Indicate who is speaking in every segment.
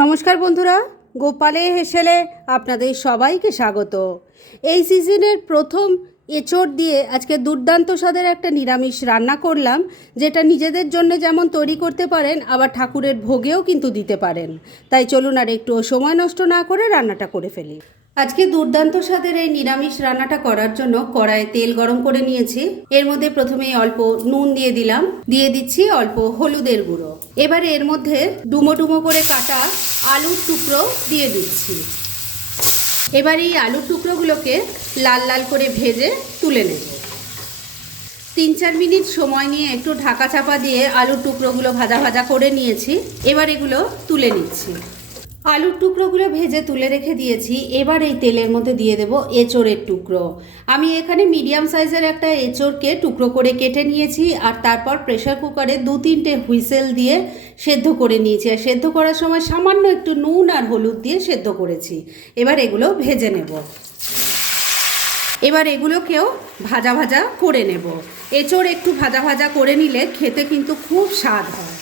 Speaker 1: নমস্কার বন্ধুরা, গোপালে হেসেলে আপনাদের সবাইকে স্বাগত। এই সিজনের প্রথম এঁচড় দিয়ে আজকে দুর্দান্ত স্বাদের একটা নিরামিষ রান্না করলাম, যেটা নিজেদের জন্য যেমন তৈরি করতে পারেন, আবার ঠাকুরের ভোগেও কিন্তু দিতে পারেন। তাই চলুন আর একটু সময় নষ্ট না করে রান্নাটা করে ফেলি। আজকে দুর্দান্ত স্বাদের এই নিরামিষ রান্নাটা করার জন্য কড়াইয়ে তেল গরম করে নিয়েছি। এর মধ্যে প্রথমেই অল্প নুন দিয়ে দিলাম। দিয়ে দিচ্ছি অল্প হলুদের গুঁড়ো। এবার এর মধ্যে ডুমো ডুমো করে কাটা আলুর টুকরো দিয়ে দিচ্ছি। এবার এই আলুর টুকরোগুলোকে লাল লাল করে ভেজে তুলে নেব। তিন চার মিনিট সময় নিয়ে একটু ঢাকা চাপা দিয়ে আলুর টুকরোগুলো ভাজা ভাজা করে নিয়েছি। এবার এগুলো তুলে নিচ্ছি। আলুর টুকরোগুলো ভেজে তুলে রেখে দিয়েছি। এবার এই তেলের মধ্যে দিয়ে দেব এঁচড়ের টুকরো। আমি এখানে মিডিয়াম সাইজের একটা এঁচড়কে টুকরো করে কেটে নিয়েছি আর তারপর প্রেশার কুকারে দু তিনটে হুইসেল দিয়ে সেদ্ধ করে নিয়েছি। আর সেদ্ধ করার সময় সামান্য একটু নুন আর হলুদ দিয়ে সেদ্ধ করেছি। এবার এগুলো ভেজে নেব। এবার এগুলোকেও ভাজা ভাজা করে নেব। এঁচড় একটু ভাজা ভাজা করে নিলে খেতে কিন্তু খুব স্বাদ হয়।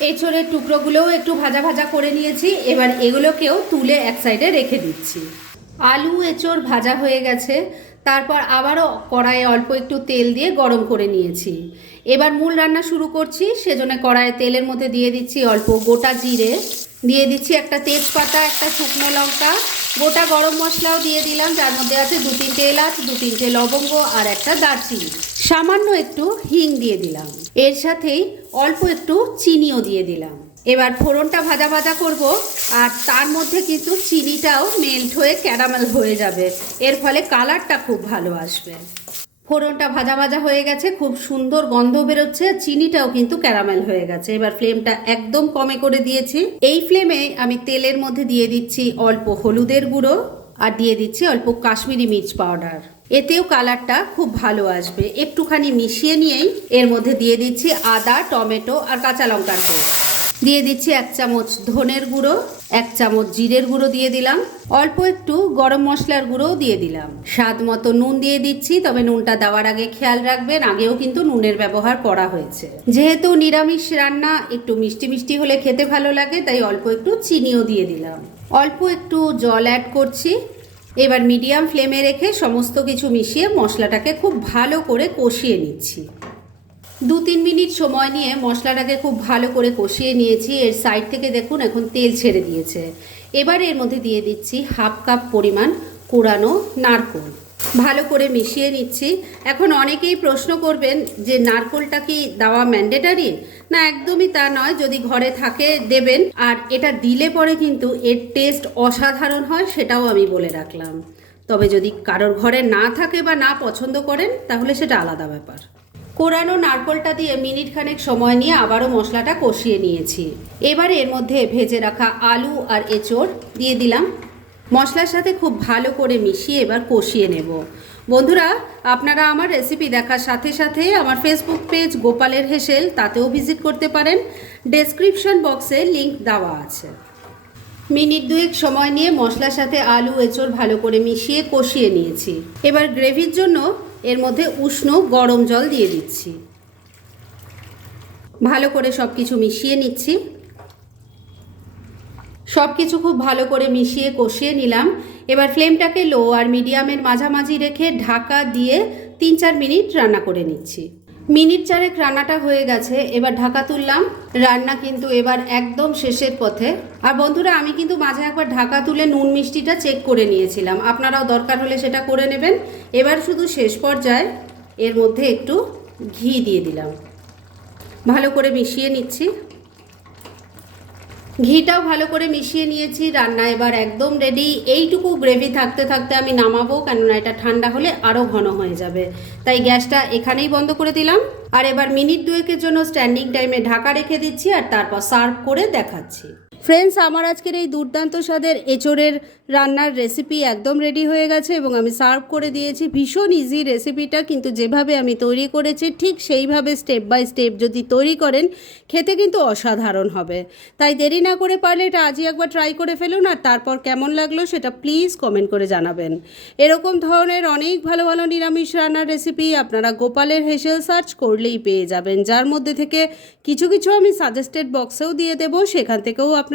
Speaker 1: এঁচড়ের টুকরোগুলোও একটু ভাজা ভাজা করে নিয়েছি, এবার এগুলোকেও তুলে এক সাইডে রেখে দিচ্ছি। আলু, এঁচড় ভাজা হয়ে গেছে, তারপর আবারও কড়াইয়ে অল্প একটু তেল দিয়ে গরম করে নিয়েছি। এবার মূল রান্না শুরু করছি, সেজন্য কড়াইয়ে তেলের মধ্যে দিয়ে দিচ্ছি অল্প গোটা জিরে, দিয়ে দিচ্ছি একটা তেজপাতা, একটা শুকনো লঙ্কা, গোটা গরম মশলাও দিয়ে দিলাম, যার মধ্যে আছে দু তিনটে এলাচ, দু তিনটে লবঙ্গ আর একটা দারচিনি। সামান্য একটু হিং দিয়ে দিলাম। এর সাথেই অল্প একটু চিনিও দিয়ে দিলাম। এবার ফোড়নটা ভাজা ভাজা করব আর তার মধ্যে কিন্তু চিনিটাও মেল্ট হয়ে ক্যারামেল হয়ে যাবে। এর ফলে কালারটা খুব ভালো আসবে। ফোড়নটা ভাজা ভাজা হয়ে গেছে, খুব সুন্দর গন্ধ বেরোচ্ছে, চিনিটাও কিন্তু ক্যারামেল হয়ে গেছে। এবার ফ্লেমটা একদম কমে করে দিয়েছি। এই ফ্লেমে আমি তেলের মধ্যে দিয়ে দিচ্ছি অল্প হলুদের গুঁড়ো আর দিয়ে দিচ্ছি অল্প কাশ্মীরি মির্চ পাউডার। এতেও কালারটা খুব ভালো আসবে। একটুখানি মিশিয়ে নিয়েই এর মধ্যে দিয়ে দিচ্ছি আদা, টমেটো আর কাঁচা লঙ্কার পেস্ট দিয়ে দিচ্ছি এক চামচ ধনের গুঁড়ো, এক চামচ জিরের গুঁড়ো দিয়ে দিলাম। অল্প একটু গরম মশলার গুঁড়োও দিয়ে দিলাম। স্বাদ মতো নুন দিয়ে দিচ্ছি, তবে নুনটা দেওয়ার আগে খেয়াল রাখবেন, আগেও কিন্তু নুনের ব্যবহার করা হয়েছে। যেহেতু নিরামিষ রান্না, একটু মিষ্টি মিষ্টি হলে খেতে ভালো লাগে, তাই অল্প একটু চিনিও দিয়ে দিলাম। অল্প একটু জল অ্যাড করছি। এবার মিডিয়াম ফ্লেমে রেখে সমস্ত কিছু মিশিয়ে মশলাটাকে খুব ভালো করে কষিয়ে নিচ্ছি। দু তিন মিনিট সময় নিয়ে মশলাটাকে খুব ভালো করে কষিয়ে নিয়েছি। এর সাইড থেকে দেখুন এখন তেল ছেড়ে দিয়েছে। এবার এর মধ্যে দিয়ে দিচ্ছি হাফ কাপ পরিমাণ কোরানো নারকোল। ভালো করে মিশিয়ে নিচ্ছি। এখন অনেকেই প্রশ্ন করবেন যে নারকোলটা কি দেওয়া ম্যান্ডেটারি না, একদমই তা নয়। যদি ঘরে থাকে, দেবেন। আর এটা দিলে পরে কিন্তু এর টেস্ট অসাধারণ হয়, সেটাও আমি বলে রাখলাম। তবে যদি কারোর ঘরে না থাকে বা না পছন্দ করেন, তাহলে সেটা আলাদা ব্যাপার। কোরানো নারকোলটা দিয়ে মিনিট খানেক সময় নিয়ে আবারও মশলাটা কষিয়ে নিয়েছি। এবার এর মধ্যে ভেজে রাখা আলু আর এঁচড় দিয়ে দিলাম। মশলার সাথে খুব ভালো করে মিশিয়ে এবার কষিয়ে নেব। বন্ধুরা, আপনারা আমার রেসিপি দেখার সাথে সাথে আমার ফেসবুক পেজ গোপালের হেসেল তাতেও ভিজিট করতে পারেন। ডেসক্রিপশন বক্সে লিংক দেওয়া আছে। মিনিট দুয়েক সময় নিয়ে মশলার সাথে আলু, এঁচড় ভালো করে মিশিয়ে কষিয়ে নিয়েছি। এবার গ্রেভির জন্য এর মধ্যে উষ্ণ গরম জল দিয়ে দিচ্ছি। ভালো করে সব কিছু মিশিয়ে নিচ্ছি। সব কিছু খুব ভালো করে মিশিয়ে কষিয়ে নিলাম। এবার ফ্লেমটাকে লো আর মিডিয়ামের মাঝামাঝি রেখে ঢাকা দিয়ে তিন চার মিনিট রান্না করে নিচ্ছি। মিনিট চারেক রান্নাটা হয়ে গেছে, এবার ঢাকা তুললাম। রান্না কিন্তু এবার একদম শেষের পথে। আর বন্ধুরা, আমি কিন্তু মাঝে একবার ঢাকা তুলে নুন মিষ্টিটা চেক করে নিয়েছিলাম। আপনারাও দরকার হলে সেটা করে নেবেন। এবার শুধু শেষ পর্যায়ে এর মধ্যে একটু ঘি দিয়ে দিলাম। ভালো করে মিশিয়ে নিচ্ছি। ঘিটাও ভালো করে মিশিয়ে নিয়েছি, রান্না এবার একদম রেডি এইটুকু গ্রেভি থাকতে থাকতে আমি নামাবো, কেননা এটা ঠান্ডা হলে আরও ঘন হয়ে যাবে। তাই গ্যাসটা এখানেই বন্ধ করে দিলাম। আর এবার মিনিট দুয়েকের জন্য স্ট্যান্ডিং টাইমে ঢাকা রেখে দিচ্ছি আর তারপর সার্ভ করে দেখাচ্ছি। ফ্রেন্ডস আমার আজকের এই দুর্দান্ত স্বাদের এঁচড়ের রান্নার রেসিপি একদম রেডি হয়ে গেছে এবং আমি সার্ভ করে দিয়েছি ভীষণ ইজি রেসিপিটা কিন্তু যেভাবে আমি তৈরি করেছি ঠিক সেইভাবে স্টেপ বাই স্টেপ যদি তৈরি করেন, খেতে কিন্তু অসাধারণ হবে। তাই দেরি না করে পারলে এটা আজই একবার ট্রাই করে ফেলুন আর তারপর কেমন লাগল সেটা প্লিজ কমেন্ট করে জানাবেন। এরকম ধরনের অনেক ভালো ভালো নিরামিষ রান্নার রেসিপি আপনারা গোপালের হেসেল সার্চ করলেই পেয়ে যাবেন, যার মধ্যে থেকে কিছু কিছু আমি সাজেস্টেড বক্সেও দিয়ে দেবো, সেখান থেকেও আপনারা